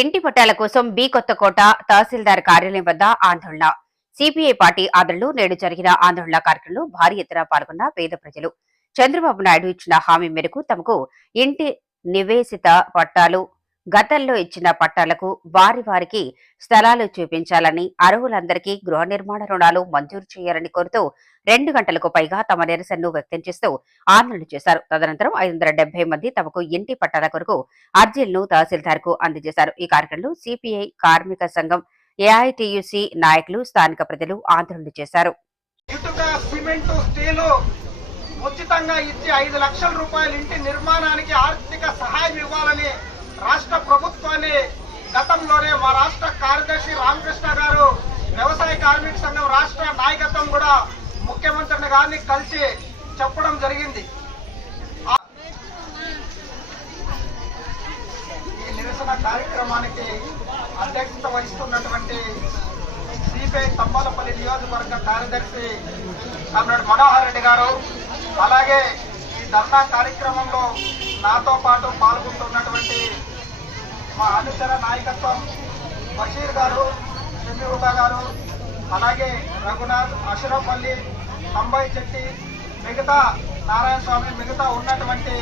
ఇంటి పట్టాల కోసం బి కొత్తకోట తహసీల్దార్ కార్యాలయం వద్ద ఆందోళన. సిపిఐ పార్టీ ఆదరణలో నేడు జరిగిన ఆందోళన కార్యక్రమంలో భారీ ఎత్తున పాల్గొన్న పేద ప్రజలు. చంద్రబాబు నాయుడు ఇచ్చిన హామీ మేరకు తమకు ఇంటి నివేశిత పట్టాలు గతంలో ఇచ్చిన పట్టాలకు వారి వారికి స్థలాలు చూపించాలని అర్హులందరికీ గృహ నిర్మాణ రుణాలు మంజూరు చేయాలని కోరుతూ రెండు గంటలకు పైగా తమ నిరసనను వ్యక్తం చేస్తూ ఆందోళన చేశారు. తదనంతరం ఐదు వందల మంది తమకు ఇంటి పట్టాల కొరకు అర్జీలను తహసీల్దార్కు అందజేశారు. ఈ కార్యక్రమంలో సిపిఐ కార్మిక సంఘం ఏఐటియుసి నాయకులు స్థానిక ప్రజలు ఆందోళన చేశారు. ఉచితంగా ఇచ్చి ఐదు లక్షల రూపాయల ఇంటి నిర్మాణానికి ఆర్థిక సహాయం ఇవ్వాలని రాష్ట్ర ప్రభుత్వాన్ని గతంలోనే మా రాష్ట్ర కార్యదర్శి రామకృష్ణ గారు వ్యవసాయ కార్మిక సంఘం రాష్ట్ర నాయకత్వం కూడా ముఖ్యమంత్రిని గారిని కలిసి చెప్పడం జరిగింది. ఈ నిరసన కార్యక్రమానికి అధ్యక్షత వహిస్తున్నటువంటి సిపిఐ తంబాలపల్లి నియోజకవర్గ కార్యదర్శి కమ్రేడ్ మనోహర్ రెడ్డి గారు అలాగే ఈ ధర్నా కార్యక్రమంలో నాతో పాటు పాల్గొంటున్న మా అనుచర నాయకత్వం బషీర్ గారు షమీరుల్లా గారు అలాగే రఘునాథ్ అషరఫ్ అంబాయి చెట్టి మిగతా నారాయణ స్వామి మిగతా ఉన్నటువంటి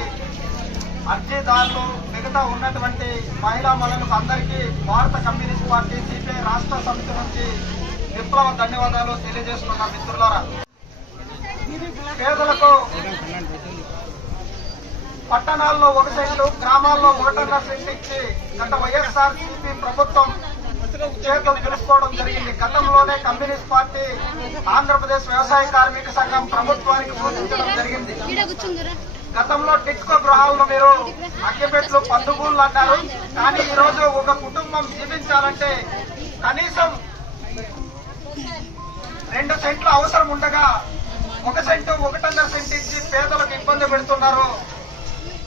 అర్జీదారులు మిగతా ఉన్నటువంటి మహిళా మనులకు అందరికీ భారత కమ్యూనిస్ట్ పార్టీ సిపిఐ రాష్ట్ర సమితి నుంచి విప్లవ ధన్యవాదాలు తెలియజేస్తున్న మిత్రులారా. పేదలకు పట్టణాల్లో ఒక సెంటు గ్రామాల్లో ఓటర్ల సెంటు ఇచ్చి గత వైఎస్ఆర్ సిపి ప్రభుత్వం చేతులు తెలుసుకోవడం జరిగింది. గతంలోనే కమ్యూనిస్ట్ పార్టీ ఆంధ్రప్రదేశ్ వ్యవసాయ కార్మిక సంఘం ప్రభుత్వానికి సూచించడం జరిగింది. గతంలో టిట్కో గృహాలను మీరు అగ్గిపెట్లు పందుగూళ్ళు అన్నారు. కానీ ఈ రోజు ఒక కుటుంబం జీవించాలంటే కనీసం రెండు సెంట్లు అవసరం ఉండగా ఒక సెంటు ఒకటన్నర సెంట్ ఇచ్చి పేదలకు ఇబ్బంది పెడుతున్నారు.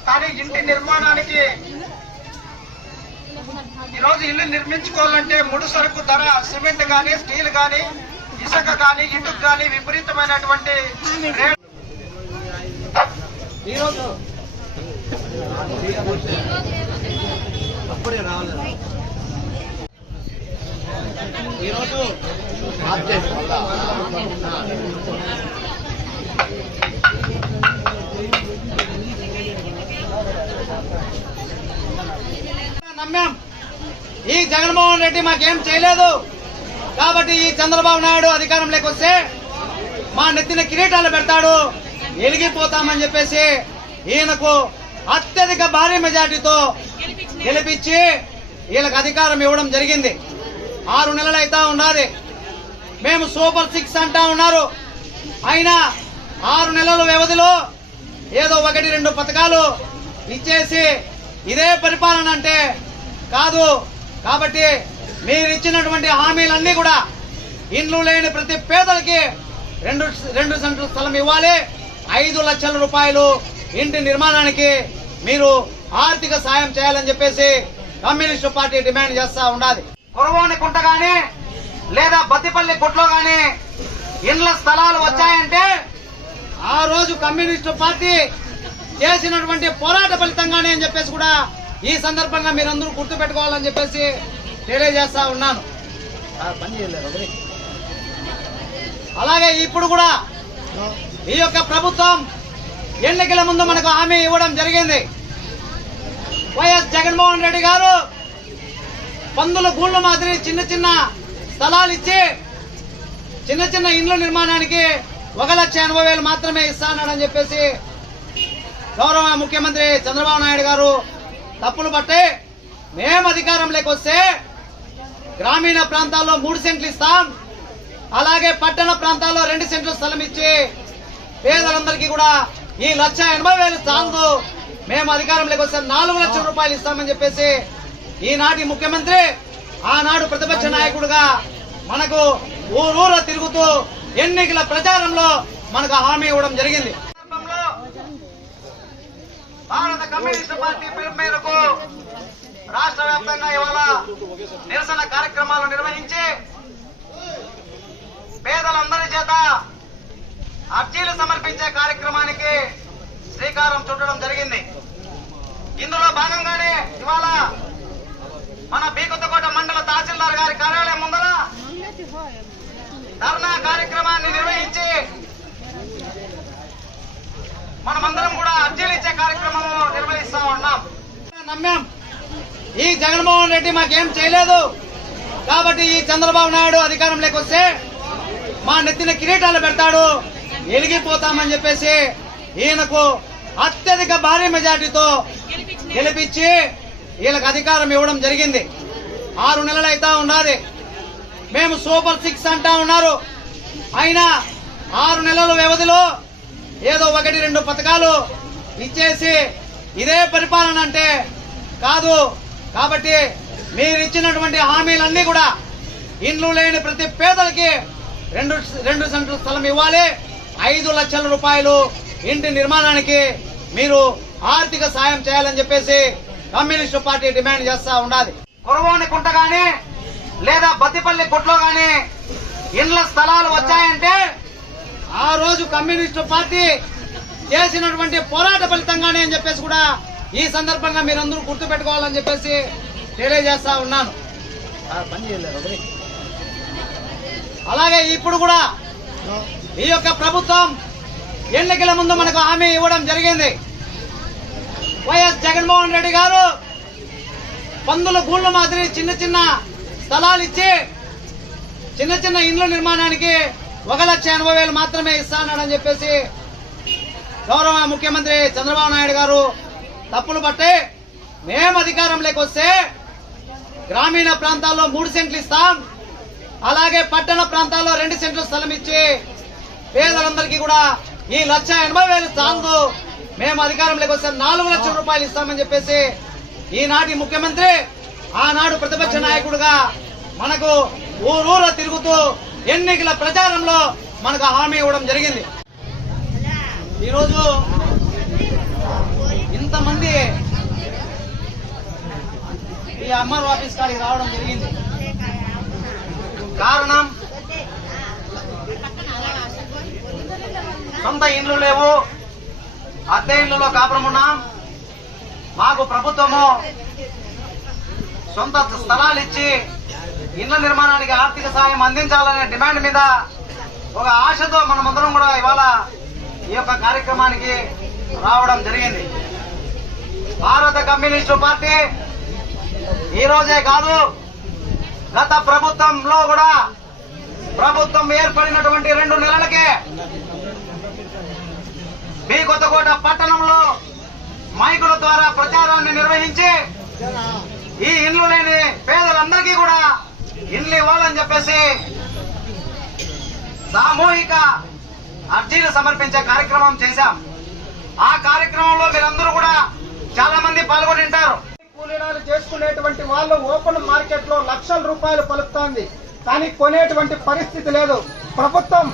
కానీ ఇంటి నిర్మాణానికి ఈరోజు ఇల్లు నిర్మించుకోవాలంటే ముడి సరుకు ధర సిమెంట్ గాని స్టీల్ గాని ఇసుక గాని ఇటుకు గాని విపరీతమైనటువంటి రేట్. ఈరోజు ఈరోజు నమ్మాం. ఈ జగన్మోహన్ రెడ్డి మాకేం చేయలేదు. కాబట్టి ఈ చంద్రబాబు నాయుడు అధికారంలోకి వస్తే మా నెత్తిన కిరీటాలు పెడతాడు. ఎలిగిపోతామని చెప్పేసి ఈయనకు అత్యధిక భారీ మెజార్టీతో గెలిపించి వీళ్ళకి అధికారం ఇవ్వడం జరిగింది. ఆరు నెలలు అయితే ఉన్నది మేము సూపర్ సిక్స్ అంటా ఉన్నారు. అయినా ఆరు నెలల వ్యవధిలో ఏదో ఒకటి రెండు పథకాలు ఇచ్చేసి ఇదే పరిపాలన అంటే కాదు. కాబట్టి మీరు ఇచ్చినటువంటి హామీలన్నీ కూడా ఇండ్లు లేని ప్రతి పేదలకి రెండు రెండు సెంటర్ స్థలం ఇవ్వాలి. ఐదు లక్షల రూపాయలు ఇంటి నిర్మాణానికి మీరు ఆర్థిక సాయం చేయాలని చెప్పేసి కమ్యూనిస్టు పార్టీ డిమాండ్ చేస్తా ఉండాలి. కురవోని కుంట కానీ లేదా బతిపల్లి కొట్లో కానీ ఇండ్ల స్థలాలు వచ్చాయంటే ఆ రోజు కమ్యూనిస్టు పార్టీ చేసినటువంటి పోరాట ఫలితంగానే అని చెప్పేసి కూడా ఈ సందర్భంగా మీరందరూ గుర్తు పెట్టుకోవాలని చెప్పేసి తెలియజేస్తా ఉన్నాను. అలాగే ఇప్పుడు కూడా ఈ యొక్క ప్రభుత్వం ఎన్నికల ముందు మనకు హామీ ఇవ్వడం జరిగింది. వైఎస్ జగన్మోహన్ రెడ్డి గారు పందుల గూళ్ళ మాదిరి చిన్న చిన్న స్థలాలు ఇచ్చి చిన్న చిన్న ఇండ్ల నిర్మాణానికి ఒక లక్ష ఎనభై వేలు మాత్రమే ఇస్తానని చెప్పేసి గౌరవ ముఖ్యమంత్రి చంద్రబాబు నాయుడు గారు తప్పులు పట్టే మేము అధికారంలోకి వస్తే గ్రామీణ ప్రాంతాల్లో మూడు సెంట్లు ఇస్తాం. అలాగే పట్టణ ప్రాంతాల్లో రెండు సెంట్లు స్థలం ఇచ్చి పేదలందరికీ కూడా ఈ లక్ష ఎనభై వేలు చాలదు. మేము అధికారంలోకి వస్తే నాలుగు లక్షల రూపాయలు ఇస్తామని చెప్పేసి ఈనాటి ముఖ్యమంత్రి ఆనాడు ప్రతిపక్ష నాయకుడుగా మనకు ఊరూర తిరుగుతూ ఎన్నికల ప్రచారంలో మనకు హామీ ఇవ్వడం జరిగింది భారత కమ్యూనిస్ట్ పార్టీ పిలుపు మేరకు రాష్ట్ర వ్యాప్తంగా ఇవాళ నిరసన కార్యక్రమాలు నిర్వహించి పేదలందరి చేత అర్జీలు సమర్పించే కార్యక్రమానికి శ్రీకారం చుట్టడం జరిగింది. ఇందులో భాగంగానే ఇవాళ మన బీకొత్తకోట మండల తహసీల్దార్ గారి కార్యాలయం ముందర ధర్నా కార్యక్రమాన్ని నిర్వహించి మనమందరం కూడా అర్జీ ఇచ్చే కార్యక్రమం నిర్వహిస్తా ఉన్నాం నమ్మాం ఈ జగన్మోహన్ రెడ్డి మాకేం చేయలేదు. కాబట్టి ఈ చంద్రబాబు నాయుడు అధికారంలోకి వస్తే మా నెత్తిన కిరీటాలు పెడతాడు. ఎలిగిపోతామని చెప్పేసి ఈయనకు అత్యధిక భారీ మెజార్టీతో గెలిపించి వీళ్ళకి అధికారం ఇవ్వడం జరిగింది. ఆరు నెలలు అయితే ఉన్నది మేము సూపర్ సిక్స్ అంటా ఉన్నారు. అయినా ఆరు నెలల వ్యవధిలో ఏదో ఒకటి రెండు పథకాలు ఇచ్చేసి ఇదే పరిపాలన అంటే కాదు. కాబట్టి మీరు ఇచ్చినటువంటి హామీలన్నీ కూడా ఇండ్లు లేని ప్రతి పేదలకి రెండు రెండు సెంట్ల స్థలం ఇవ్వాలి. ఐదు లక్షల రూపాయలు ఇంటి నిర్మాణానికి మీరు ఆర్థిక సాయం చేయాలని చెప్పేసి కమ్యూనిస్టు పార్టీ డిమాండ్ చేస్తా ఉండాలి. కురవోని కుంట గాని లేదా బతిపల్లి కొట్లో గాని ఇండ్ల స్థలాలు వచ్చాయంటే ఆ రోజు కమ్యూనిస్టు పార్టీ చేసినటువంటి పోరాట ఫలితంగానే అని చెప్పేసి కూడా ఈ సందర్భంగా మీరందరూ గుర్తు పెట్టుకోవాలని చెప్పేసి తెలియజేస్తా ఉన్నాను. అలాగే ఇప్పుడు కూడా ఈ యొక్క ప్రభుత్వం ఎన్నికల ముందు మనకు హామీ ఇవ్వడం జరిగింది. వైఎస్ జగన్మోహన్ రెడ్డి గారు పందుల గూళ్ళ మాదిరి చిన్న చిన్న స్థలాలు ఇచ్చి చిన్న చిన్న ఇండ్ల నిర్మాణానికి ఒక లక్ష ఎనభై వేలు మాత్రమే ఇస్తానని చెప్పేసి గౌరవ ముఖ్యమంత్రి చంద్రబాబు నాయుడు గారు తప్పులు పట్టే మేము అధికారంలోకి వస్తే గ్రామీణ ప్రాంతాల్లో మూడు సెంట్లు ఇస్తాం. అలాగే పట్టణ ప్రాంతాల్లో రెండు సెంట్లు స్థలం ఇచ్చి పేదలందరికీ కూడా ఈ లక్ష ఎనభై వేలు చాలదు. మేము అధికారంలోకి వస్తే నాలుగు లక్షల రూపాయలు ఇస్తామని చెప్పేసి ఈనాటి ముఖ్యమంత్రి ఆనాడు ప్రతిపక్ష నాయకుడుగా మనకు ఊరూర తిరుగుతూ ఎన్నికల ప్రచారంలో మనకు హామీ ఇవ్వడం జరిగింది. ఈరోజు ఈ అమ్మర్ ఆఫీస్ కాడికి రావడం జరిగింది. కారణం? సొంత ఇండ్లు లేవు. అద్దె ఇండ్లలో కాపురమున్నాం మాకు ప్రభుత్వము సొంత స్థలాలు ఇచ్చి ఇండ్ల నిర్మాణానికి ఆర్థిక సాయం అందించాలనే డిమాండ్ మీద ఒక ఆశతో మనమందరం కూడా ఇవాళ ఈ యొక్క కార్యక్రమానికి రావడం జరిగింది. భారత కమ్యూనిస్టు పార్టీ ఈ రోజే కాదు గత ప్రభుత్వంలో కూడా ప్రభుత్వం ఏర్పడినటువంటి రెండు నెలలకే మీ కొత్తకోట పట్టణంలో మైకుల ద్వారా ప్రచారాన్ని నిర్వహించి ఈ ఇండ్లు లేని పేదలందరికీ కూడా ఇండ్లు ఇవ్వాలని చెప్పేసి సామూహిక అర్జీలు సమర్పించే కార్యక్రమం చేశాం. ఆ కార్యక్రమంలో మీరందరూ కూడా చాలా మంది పాల్గొని ఉంటారు. కూలీనాలు చేసుకునేటువంటి వాళ్ళు ఓపెన్ మార్కెట్లో లక్షల రూపాయలు పలుకుతోంది. కానీ కొనేటువంటి పరిస్థితి లేదు. ప్రభుత్వం